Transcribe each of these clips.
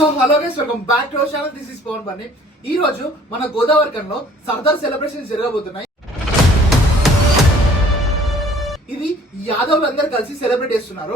So hello guys, welcome back to our channel. This is Pavan Bunny. ఈ రోజు మన గోదావరికంలో Sardar celebration జరగబోతున్నాయి. ఇది యాదవులు అందరూ కలిసి సెలబ్రేట్ చేస్తున్నారు.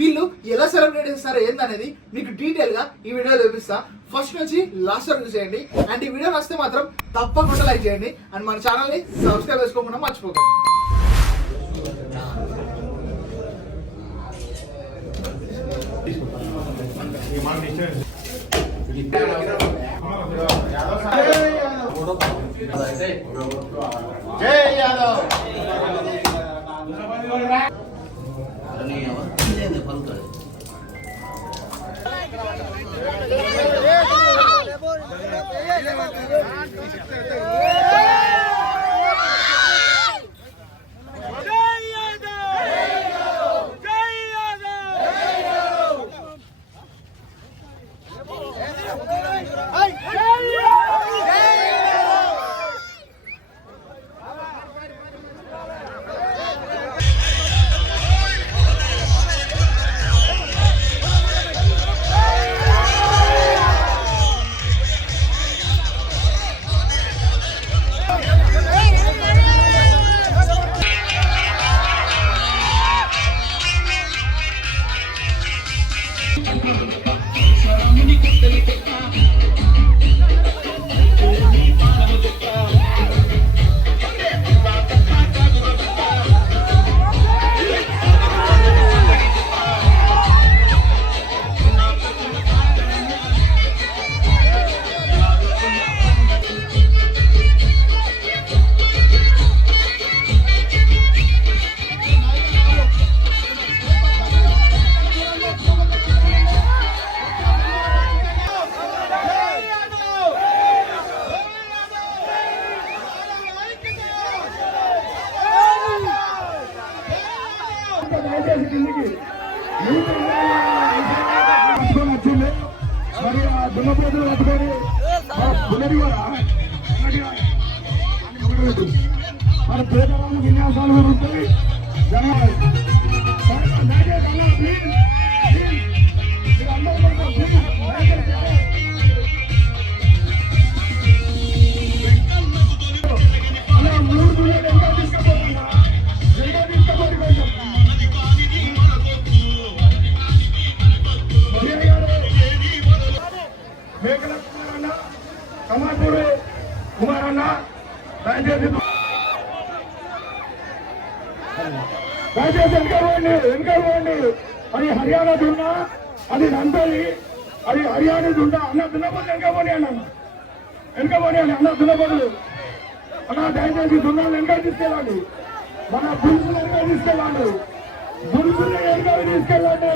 వీళ్ళు ఎలా సెలబ్రేట్ చేస్తారో ఏందనేది మీకు డీటెయిల్ గా ఈ వీడియో చూపిస్తా. ఫస్ట్ నుంచి లాస్ట్ వరకు చేయండి. అండ్ ఈ వీడియో నచ్చితే మాత్రం తప్పకుండా లైక్ చేయండి. అండ్ మన ఛానల్ ని సబ్స్క్రైబ్ చేసుకోకుండా మర్చిపోకండి. జై యాదవ్. మరి ఆ దున్నపోతులు పట్టుకొని మన పేదవాళ్ళు విన్యాసాలు ఉంటాయి. కమాపూరు కుమారన్న దయచేసి వెనుకబోండి. అది హర్యానా దున్న, అది నందలి, అది హర్యానా దున్న. అన్న దున్నపోతు వెనుకబోని అన్న దున్నపోతులు అన్న దయచేసి దున్నాలు వెనుక తీసుకెళ్ళండి. మన పులుసులు వెనుక తీసుకెళ్ళండి. పులుసులు వెనుక తీసుకెళ్ళండి.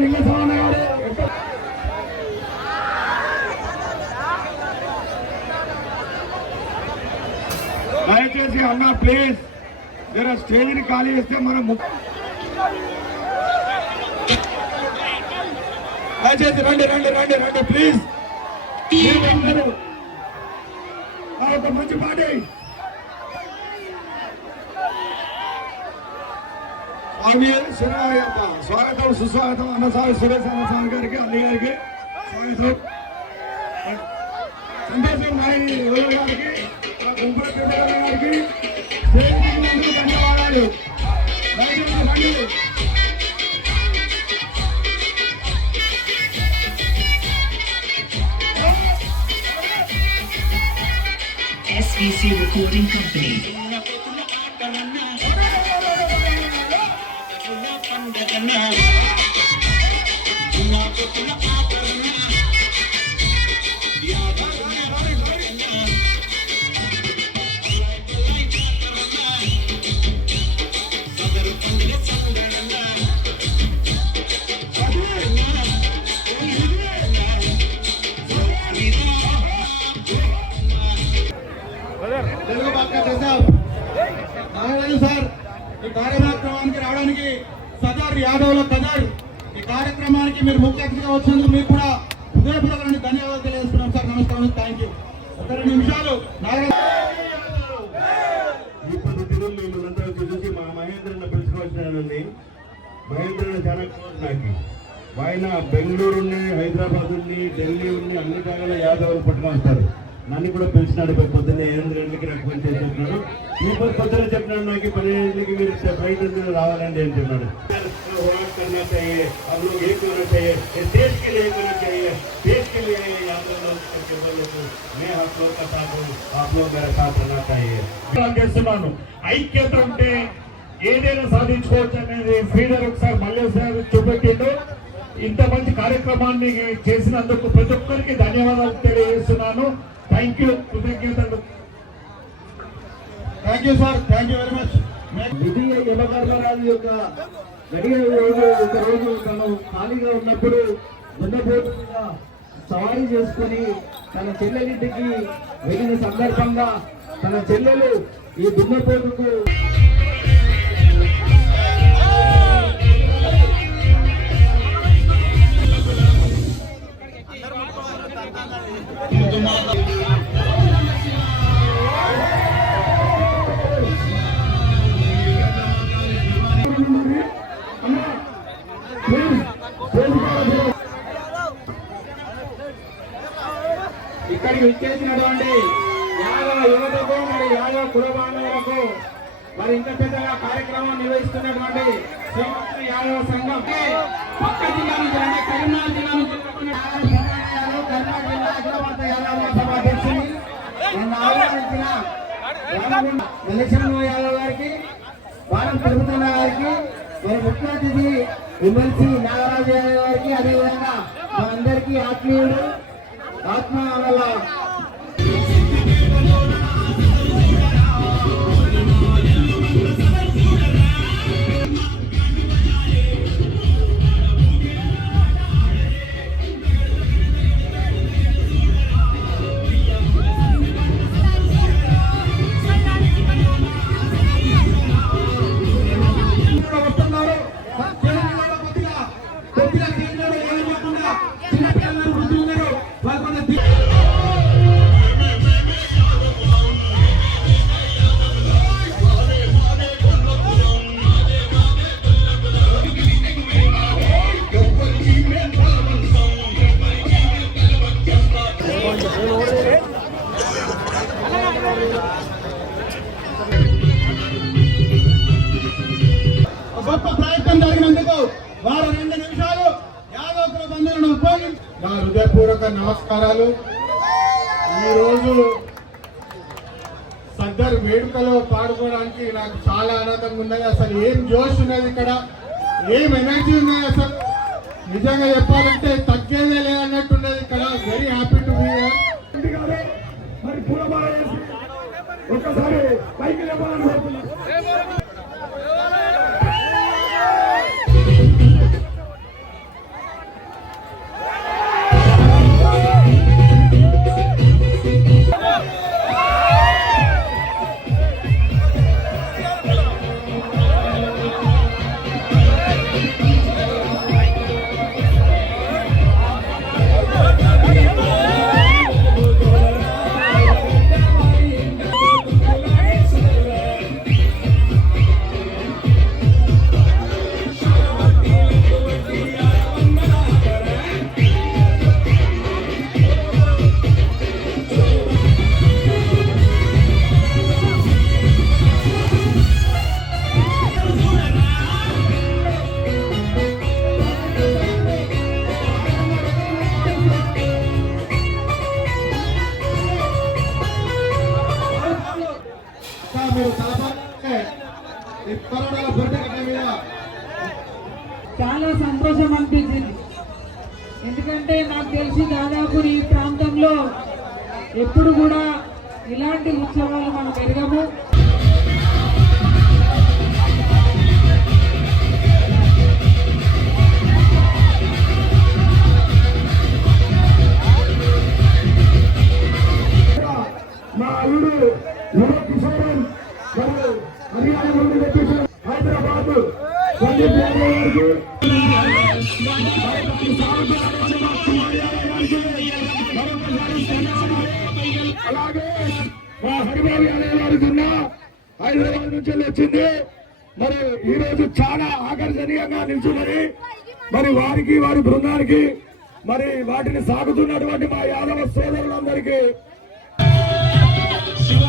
లింగస్వామి గారు దయచేసి అన్న ప్లీజ్ జర స్టేజ్ని ఖాళీ చేస్తే మనం దయచేసి రండి ప్లీజ్. ఒక మంచి పార్టీ స్వాగతం సుస్వాగతం అన్నసారి సురేష్ అన్నసారి గారికి, అల్లి గారికి స్వాగతం. సంతోషం నాయని గారికి, గుంపుల గారికి ధన్యవాదాలు. SVC Recording Company. తెలుగు భాష చేశాం సార్. ఈ కార్యక్రమానికి రావడానికి సదర్ యాదవ్ల కదర్ ఈ కార్యక్రమానికి మీరు ముఖ్య అతిథిగా వచ్చినందుకు మీకు కూడా హృదయపూర్వక ధన్యవాదాలు తెలియజేస్తున్నాం సార్. నమస్కారం. Thank you. ఒక 2 నిమిషాలు ఈ పద్ధతిలో మేమంతా చూసి మా మహేంద్రన్న పిలుచుకోవచ్చానండి. మహేంద్రన్న చాలా క్లోజ్ నాకు. ఆయన బెంగళూరు ఉండి, హైదరాబాద్ ఉండి, ఢిల్లీ ఉండి అన్ని జాగాల యాదవులు పట్టుకొని వస్తారు. నన్ను కూడా పిలిచినాడు. పొద్దున్నే 8 గంటలకి నాకు ఫోన్ చేసి చెప్పినాడు. ఇప్పుడు పొద్దున్న చెప్పినాడు నాకు 12 గంటలకి మీరు ఫ్లైట్ రావాలండి అని చెప్పినాడు. करना चाहिए, हम लोग एक होना चाहिए, देश के लिए होना चाहिए, देश के लिए यात्रा करके बोले तो मैं आप लोग का साथ हूँ, आप लोग मेरे साथ रहना चाहिए. చేస్తున్నాను. ఐక్యత ఉంటే ఏదైనా సాధించుకోవచ్చు అనేది శ్రీధర్ ఒకసారి మళ్ళీ చూపెట్టిండు. ఇంత మంచి కార్యక్రమాన్ని చేసినందుకు ప్రతి ఒక్కరికి ధన్యవాదాలు తెలియజేస్తున్నాను. థ్యాంక్ యూ, కృతజ్ఞతలు. Thank you sir, thank you very much. విధి యమధర్మరాజు యొక్క గడియ రోజు ఒక రోజు తను ఖాళీగా ఉన్నప్పుడు దున్నపోతు మీద సవారీ చేసుకుని తన చెల్లెలింటికి వెళ్ళిన సందర్భంగా తన చెల్లెలు ఈ దున్నపోతుకు ఇక్కడికి విచ్చేసినటువంటి యాదవ యువతకు మరి యాదవ కులబాంధవులకు మరి ఇంత పెద్దగా కార్యక్రమం నిర్వహిస్తున్నటువంటి శ్రీమంతుల యాదవ సంఘం పక్క జిల్లా నుంచి అంటే కరీంనగర్ జిల్లా నుంచి కర్నూలు జిల్లా అఖిలభారత యాదవ సభ అధ్యక్షుని నన్ను ఆహ్వానించిన ఎలక్షన్ యాదవ్ గారికి, భారత ప్రభుత్వ గారికి, మరి ముఖ్య అతిథి ఎమ్మెల్సీ నాగరాజు యాదవ్ గారికి, అదేవిధంగా మనందరికీ ఆత్మీయుడు ఆత్మ వల్ల గొప్ప ప్రయత్నం జరిగినందుకు వారు 2 నిమిషాలు యాదవ కుల బంధువులను ఉపయోగించి నా హృదయపూర్వక నమస్కారాలు. ఈరోజు సద్దర్ వేడుకలో పాడుకోవడానికి నాకు చాలా ఆనందంగా ఉన్నది. అసలు ఏం జోష్ ఉన్నది, ఇక్కడ ఏం ఎనర్జీ ఉన్నది. అసలు నిజంగా చెప్పాలంటే తగ్గేదే లేదన్నట్టున్నది ఇక్కడ. Very happy to be here. మరి పూలమాల వేసి ఒక్కసారి పైకి లేవాలని కోరుతున్నాను. చాలా సంతోషం అనిపించింది. ఎందుకంటే నాకు తెలిసి దాదాపు ఈ ప్రాంతంలో ఎప్పుడు కూడా ఇలాంటి ఉత్సవాలు మనం పెరగము. మా అల్లుడు యువ కిషోరన్ మరియు హర్యానా నుండి వచ్చేసిన హైదరాబాద్ సందీప్ యాదవ్ గారికి మా హరిబాబు యాదవ్ గారి దున్నా హైదరాబాద్ నుంచి వచ్చింది. మరి ఈ రోజు చాలా ఆకర్షణీయంగా నిల్చున్నది. మరి వారికి వారి బృందానికి మరి వాటిని సాగుతున్నటువంటి మా యాదవ సోదరులందరికీ శివ